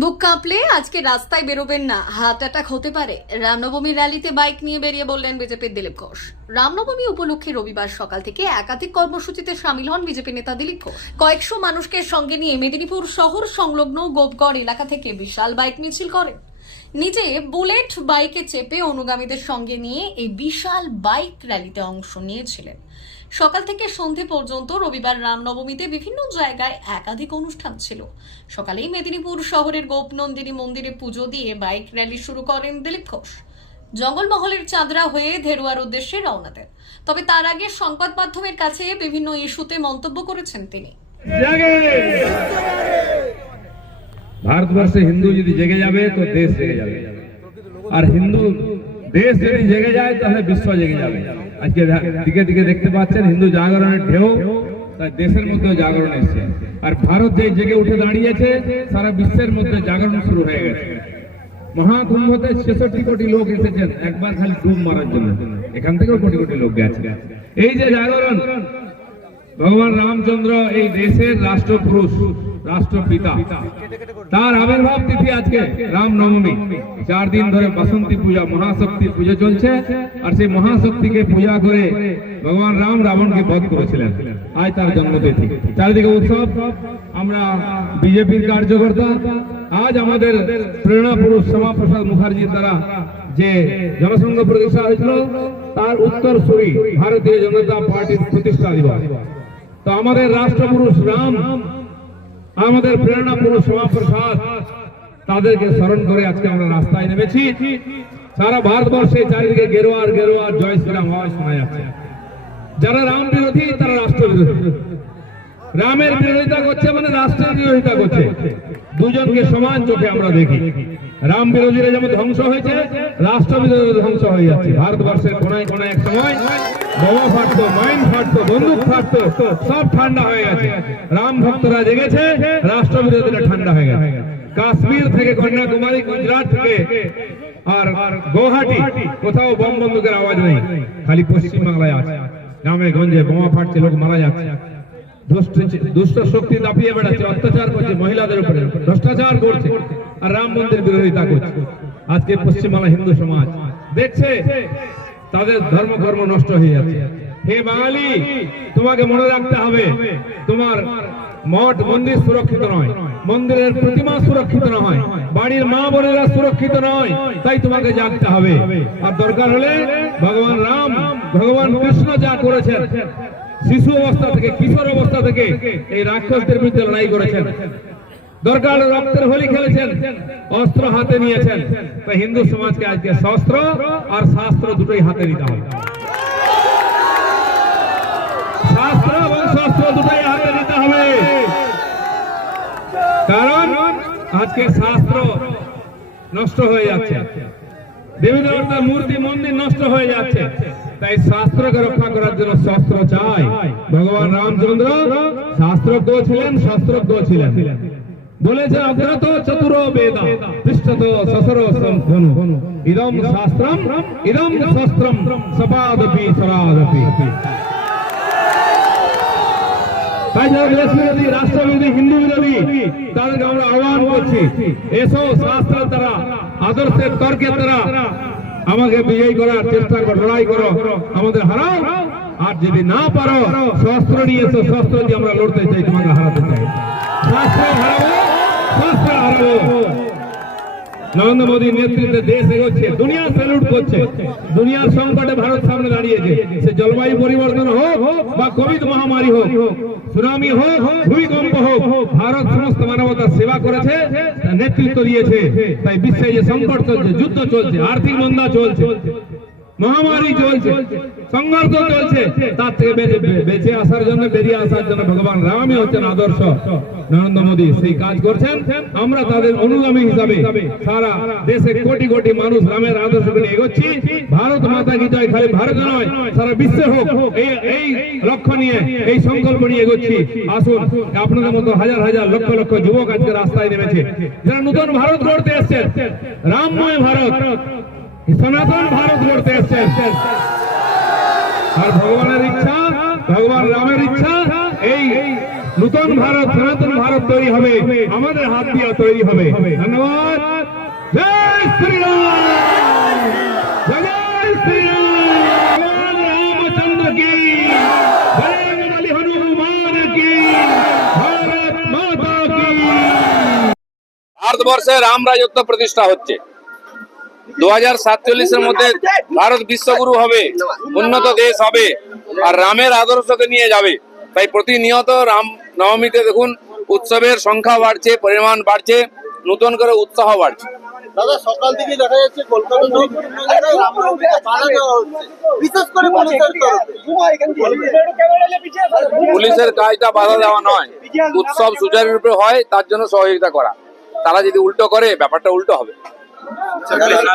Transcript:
বুক কাঁপলে আজকে রাস্তায় বেরোবেন না, হার্ট অ্যাটাক হতে পারে। রামনবমী র্যালিতে বাইক নিয়ে বেরিয়ে বললেন বিজেপির দিলীপ ঘোষ। রামনবমী উপলক্ষে রবিবার সকাল থেকে একাধিক কর্মসূচিতে সামিল হন বিজেপি নেতা দিলীপ ঘোষ। কয়েকশো মানুষকে সঙ্গে নিয়ে মেদিনীপুর শহর সংলগ্ন গোপগড় এলাকা থেকে বিশাল বাইক মিছিল করেন। নিজে বুলেট বাইকে চেপে অনুগামীদের সঙ্গে নিয়ে এই বিশাল বাইক র্যালিতে অংশ নিয়েছিলেন। সকাল থেকে সন্ধে পর্যন্ত রবিবার রামনবমীতে বিভিন্ন জায়গায় একাধিক অনুষ্ঠান ছিল। সকালেই মেদিনীপুর শহরের গোপনন্দিনী মন্দিরে পুজো দিয়ে বাইক র্যালি শুরু করেন দিলীপ ঘোষ। জঙ্গলমহলের চাঁদরা হয়ে ধেরুয়ার উদ্দেশ্যে রওনা দেন। তবে তার আগে সংবাদ মাধ্যমের কাছে বিভিন্ন ইস্যুতে মন্তব্য করেছেন তিনি। ভারতবর্ষে হিন্দু যদি জেগে যাবে, তো দেশ জেগে যাবে। আর হিন্দু দেশ যদি জেগে যায়, তাহলে বিশ্ব জেগে যাবে। আজকে দিকে দিকে দেখতে পাচ্ছেন, হিন্দু জাগরণের ঢেউ, তাই দেশের মধ্যে জাগরণ এসছে। আর ভারত যে জেগে উঠে দাঁড়িয়েছে, সারা বিশ্বের মধ্যে জাগরণ শুরু হয়ে গেছে। মহাকুম্ভতে ছেষট্টি কোটি লোক এসেছেন, একবার খালি ডুব মারার জন্য। এখান থেকেও কোটি কোটি লোক গেছে। এই যে জাগরণ, ভগবান রামচন্দ্র এই দেশের রাষ্ট্রপুরুষ। রাষ্ট্রপিতা। তার আবির্ভাব তিথি আজকে রাম নবমী চার দিন ধরে বসন্তী পূজা, মহাশক্তি পুজো চলছে আর সেই মহাশক্তিকে পূজা করে ভগবান রাম রাবণকে বধ করেছিলেন। আজ তার জন্মতিথি। চারিদিকে উৎসব। আমরা বিজেপির কার্যকর্তা। আজ আমাদের প্রেরণা পুরুষ শ্যামাপ্রসাদ মুখার্জির দ্বারা যে জনসংঘ প্রতিষ্ঠা হয়েছিল, তার উত্তর সুরি ভারতীয় জনতা পার্টির প্রতিষ্ঠা দিবস। তো আমাদের রাষ্ট্রপুরুষ রাম আমাদের প্রেরণা পুরুষ মহাপ্রসাদ তাদেরকে স্মরণ করে আজকে আমরা রাস্তায় নেমেছি। সারা ভারতবর্ষে চারিদিকে গেরোয়ার গেরোয়ার জয় শ্রীরাম হয় শোনা যাচ্ছে। যারা রাম বিরোধী, তারা রাষ্ট্র বিরোধী। রামের বিরোধিতা করছে মানে রাষ্ট্রের বিরোধিতা করছে। দুজনকে সমান চোখে আমরা দেখি। রাম বিরোধীরা যেমন ধ্বংস হয়েছে, রাষ্ট্র বিরোধী ধ্বংস হয়ে যাচ্ছে। ভারতবর্ষের কোনায় কোনায় এক সময় বোমা ফাটতো, মাইন ফাটতো, বন্দুক ফাটতো, সব ঠান্ডা হয়ে গেছে। রাম ভক্তরা জেগেছে, রাষ্ট্র বিরোধীরা ঠান্ডা হয়ে গেছে। কাশ্মীর থেকে কন্যাকুমারী, গুজরাট থেকে আর গৌহাটি, কোথাও বম বন্দুকের আওয়াজ নেই, খালি পশ্চিম বাংলায় আছে। গ্রামে গঞ্জে বোমা ফাটছে, লোক মারা যাচ্ছে। দুষ্ট শক্তি দাপিয়ে বেড়াচ্ছে, অত্যাচার করছে মহিলাদের উপরে। ভ্রষ্টাচার রাম মন্দির বিরোধিতা করছে। আজকে পশ্চিমবাংলা হিন্দু সমাজ দেখছে, তাদের ধর্মকর্ম নষ্ট হয়ে যাচ্ছে। হে বাঙালি, তোমাকে মনে রাখতে হবে, তোমার মঠ মন্দির সুরক্ষিত নয়, মন্দিরের প্রতিমা সুরক্ষিত নয়, বাড়ির মা বোনেরা সুরক্ষিত নয়, তাই তোমাকে জাগতে হবে। আর দরকার হলে ভগবান রাম, ভগবান কৃষ্ণ যা করেছেন, শিশু অবস্থা থেকে, কিশোর অবস্থা থেকে এই রাক্ষসদের বিরুদ্ধে লড়াই করেছেন। দরকার রক্তের হোলি খেলেছেন, অস্ত্র হাতে নিয়েছেন। তাই হিন্দু সমাজকে আজকে শস্ত্র আর শাস্ত্র দুটোই হাতে নিতে হবে। শাস্ত্র এবং শস্ত্র দুটোই হাতে নিতে হবে। কারণ আজকে শাস্ত্র নষ্ট হয়ে যাচ্ছে। দেবতার মূর্তি, মন্দির নষ্ট হয়ে যাচ্ছে। তাই শাস্ত্রকে রক্ষা করার জন্য শস্ত্র চাই। ভগবান রামচন্দ্র শাস্ত্রজ্ঞ ছিলেন শাস্ত্রজ্ঞ ছিলেন। বলেছে অগ্রত চতুর বেদ পৃষ্ঠত সসর ইদম শাস্ত্রম, ইদম সপাদপি সরাদপি। হিন্দু বিরোধী তাদেরকে আমরা আহ্বান করছি, এসো শাস্ত্রের দ্বারা, আদর্শের তর্কের দ্বারা, আমাকে বিজয়ী করার চেষ্টা করো, লড়াই করো, আমাদের হারাও। আর যদি না পারো, শস্ত্র নিয়ে এসো, শস্ত্র দিয়ে আমরা লড়তে চাই, তোমাকে হারাতে চাই। শাস্ত্র নরেন্দ্র মোদীর নেতৃত্বে দেশ এগোচ্ছে, দুনিয়া স্যালুট করছে। দুনিয়ার সংকটে ভারত সামনে দাঁড়িয়েছে। সে জলবায়ু পরিবর্তন হোক বা কোভিড মহামারী হোক, সুনামি হোক, ভূমিকম্প হোক, ভারত সমস্ত মানবতার সেবা করেছে নেতৃত্ব দিয়েছে। তাই বিশ্বে যে সংকট চলছে, যুদ্ধ চলছে, আর্থিক মন্দা চলছে। মহামারী চলছে, সংঘর্ষ চলছে, তার থেকে বেঁচে- আসার জন্য, বেরিয়ে আসার জন্য ভগবান রামই হচ্ছেন আদর্শ। নরেন্দ্র মোদী সেই কাজ করছেন, আমরা তাদের অনুগামী হিসাবে সারা দেশে কোটি কোটি মানুষ রামের আদর্শকে নিয়ে এগোচ্ছি। ভারত মাতা কি জয়, খালি ভারত নয়, সারা বিশ্বে হোক, এই লক্ষ্য নিয়ে, এই সংকল্প নিয়ে এগোচ্ছি। আসুন, আপনাদের মতো হাজার হাজার লক্ষ লক্ষ যুবক আজকে রাস্তায় নেমেছে। যারা নতুন ভারত গড়তে এসছেন ভারত সনাতন ভারত গড়তে এসছেন। আর ভগবানের ইচ্ছা, ভগবান রামের ইচ্ছা, এই নূতন ভারত, সনাতন ভারত তৈরি হবে, আমাদের হাত দিয়ে তৈরি হবে। ধন্যবাদ। জয় শ্রীরাম। জয় শ্রীরাম। রামচন্দ্র কি। প্রতিষ্ঠা হচ্ছে। দু হাজার সাতচল্লিশের মধ্যে ভারত বিশ্বগুরু হবে উন্নত দেশ হবে আর রামের আদর্শকে নিয়ে যাবে। তাই প্রতিনিয়ত রাম নবমীতে দেখুন উৎসবের সংখ্যা বাড়ছে পরিমাণ বাড়ছে নতুন করে উৎসাহ বাড়ছে। দাদা সকাল থেকে দেখা যাচ্ছে কলকাতা বিশেষ করে পুলিশের কাজটা বাধা দেওয়া নয়। উৎসব সুচারুরূপে হয় তার জন্য সহযোগিতা করা। তারা যদি উল্টো করে ব্যাপারটা উল্টো হবে। 这个是哪